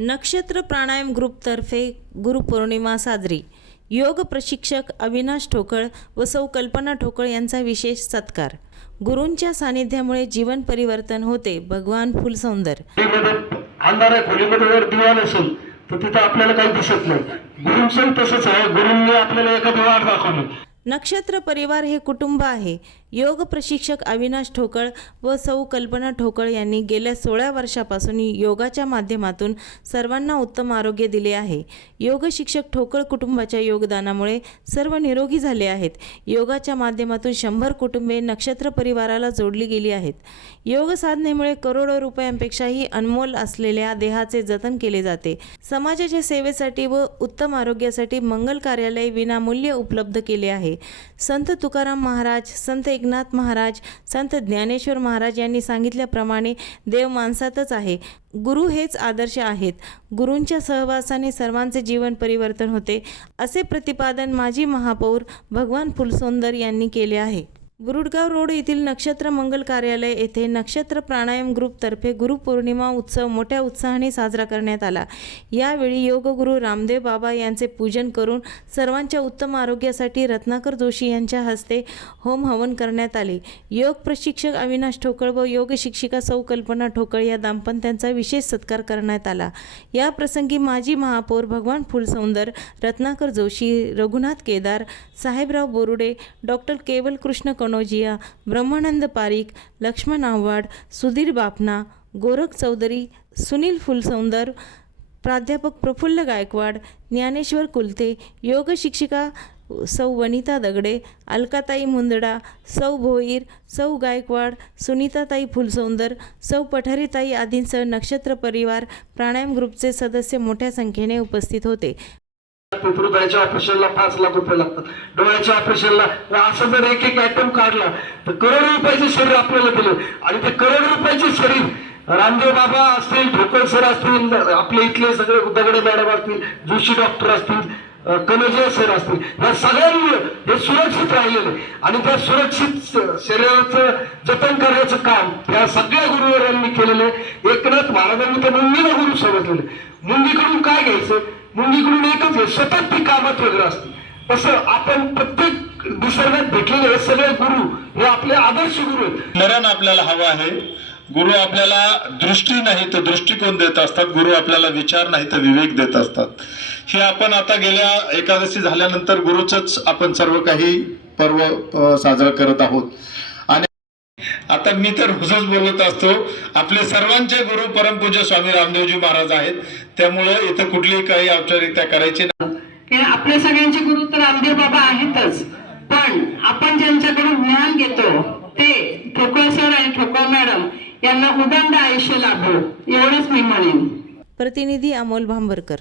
नक्षत्र प्राणायाम ग्रुपतर्फे गुरुपौर्णिमा साजरी. योग प्रशिक्षक अविनाश ठोकळ व सौ कल्पना ठोकळ यांचा विशेष सत्कार. गुरूंच्या सानिध्यामुळे जीवन परिवर्तन होते भगवान फुलसौंदर. अंधाऱ्या खोलीमध्ये जर दिवा नसेल तर तिथं आपल्याला काही दिसत नाही. गुरुंचं तसंच आहे. गुरूंनी आपल्याला एखादी वाट दाखवली. नक्षत्र परिवार हे कुटुंब आहे. योग प्रशिक्षक अविनाश ठोकळ व सौ कल्पना ठोकळ यांनी गेल्या सोळा वर्षापासून योगाच्या माध्यमातून सर्वांना उत्तम आरोग्य दिले आहे. योग शिक्षक ठोकळ कुटुंबाच्या योगदानामुळे सर्व निरोगी झाले आहेत. योगाच्या माध्यमातून शंभर कुटुंबे नक्षत्र परिवाराला जोडली गेली आहेत. योग साधनेमुळे करोडो रुपयांपेक्षाही अनमोल असलेल्या देहाचे जतन केले जाते. समाजाच्या सेवेसाठी व उत्तम आरोग्यासाठी मंगल कार्यालय विनामूल्य उपलब्ध केले आहे. संत तुकाराम महाराज संत एकनाथ महाराज संत ज्ञानेश्वर महाराज यांनी सांगितल्याप्रमाणे देव माणसातच आहे. गुरु हेच आदर्श आहेत. गुरूंच्या सहवासाने सर्वांचे जीवन परिवर्तन होते असे प्रतिपादन माजी महापौर भगवान फुलसुंदर यांनी केले आहे. गुरुडगाव रोड येथील नक्षत्र मंगल कार्यालय येथे नक्षत्र प्राणायाम ग्रुपतर्फे गुरुपौर्णिमा उत्सव मोठ्या उत्साहाने साजरा करण्यात आला. यावेळी योगगुरू रामदेव बाबा यांचे पूजन करून सर्वांच्या उत्तम आरोग्यासाठी रत्नाकर जोशी यांच्या हस्ते होम हवन करण्यात आले. योग प्रशिक्षक अविनाश ठोकळ व योग शिक्षिका सौ कल्पना ठोकळ या दाम्पत्यांचा विशेष सत्कार करण्यात आला. या प्रसंगी माजी महापौर भगवान फुलसौंदर रत्नाकर जोशी रघुनाथ केदार साहेबराव बोरुडे डॉक्टर केवल कृष्ण कनोजिया ब्रह्मानंद पारिक लक्ष्मण आव्हाड सुधीर बापना गोरख चौधरी सुनील फुलसौंदर प्राध्यापक प्रफुल्ल गायकवाड ज्ञानेश्वर कुलते योग शिक्षिका सौ वनिता दगडे अलकाताई मुंदडा सौ भोईर सौ गायकवाड सुनीताताई फुलसौंदर सौ पठारीताई आदींसह नक्षत्र परिवार प्राणायाम ग्रुपचे सदस्य मोठ्या संख्येने उपस्थित होते. हृदयाच्या ऑपरेशनला पाच लाख रुपये लागतात. डोळ्याच्या ऑपरेशनला असं जर एक एक आयटम काढला तर करोड रुपयाचे शरीर आपल्याला दिलं. आणि ते करोड रुपयाचे शरीर रामदेव बाबा असतील ठोकळ सर असतील आपले इथले सगळे दगडे मॅडम असतील जोशी डॉक्टर असतील अं, सर असतील या सगळ्यांनी हे सुरक्षित राहिलेले. आणि त्या सुरक्षित शरीराचं जतन करायचं काम या सगळ्या गुरुवारांनी केलेलं. आहे एकनाथ महाराजांनी त्या मुंगीला गुरु समजलेले. मुंगीकडून काय घ्यायचं? मुंगीकडून एकच सतत ती कामात वगैरे असते. तसं आपण प्रत्येक निसर्गात भेटलेले सगळे गुरु हे आपले आदर्श गुरु आहेत. आपल्याला हवं आहे. गुरु आपल्याला दृष्टी नाही तर दृष्टिकोन देत असतात. गुरु आपल्याला विचार नाही तर विवेक देत असतात. हे आपण आता गेल्या एकादशी झाल्यानंतर गुरुच आपण सर्व काही पर्व साजरा करत आहोत. आता मी तर रोजच बोलत असतो. आपले सर्वांचे गुरु परमपूज्य स्वामी रामदेवजी महाराज आहेत. त्यामुळे इथं कुठलीही काही औपचारिकता करायची नाही. आपले सगळ्यांचे गुरु तर रामदेव बाबा आहेतच. पण आपण ज्यांच्याकडून ज्ञान घेतो ते ठोकळ सर आणि ठोकळ मॅडम यांना उदंड आयुष्य लाभो एवढंच मी म्हणेन. प्रतिनिधी अमोल भांबरकर.